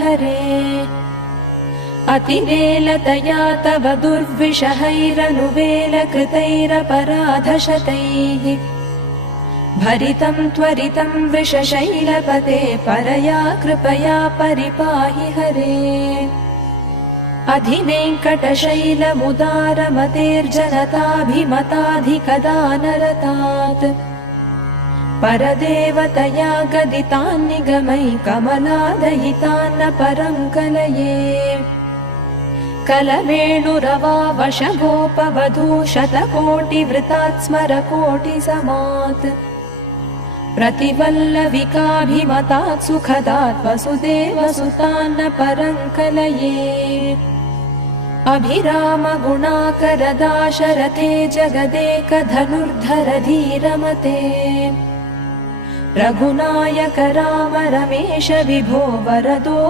हरे अतिवेलतया तव दुर्विषहैरनुवेलकृतैरपराधशतैः भरितं त्वरितं वृषशैलपते परया कृपया परिपाहि हरे अधिवेङ्कटशैलमुदारमतेर्जनताभिमताधिकदानरतात् परदेवतया गदितान्निगमैकमलादयितान्न परं कलये कलवेणुरवावशगोपवधूशतकोटिवृतात् स्मरकोटिसमात् प्रतिवल्लविकाभिमतात् सुखदात् वसुदेवसुतान्न परं कलये अभिरामगुणाकरदाशरथे जगदेकधनुर्धर धीरमते रघुनायक राम रमेश विभो वरदो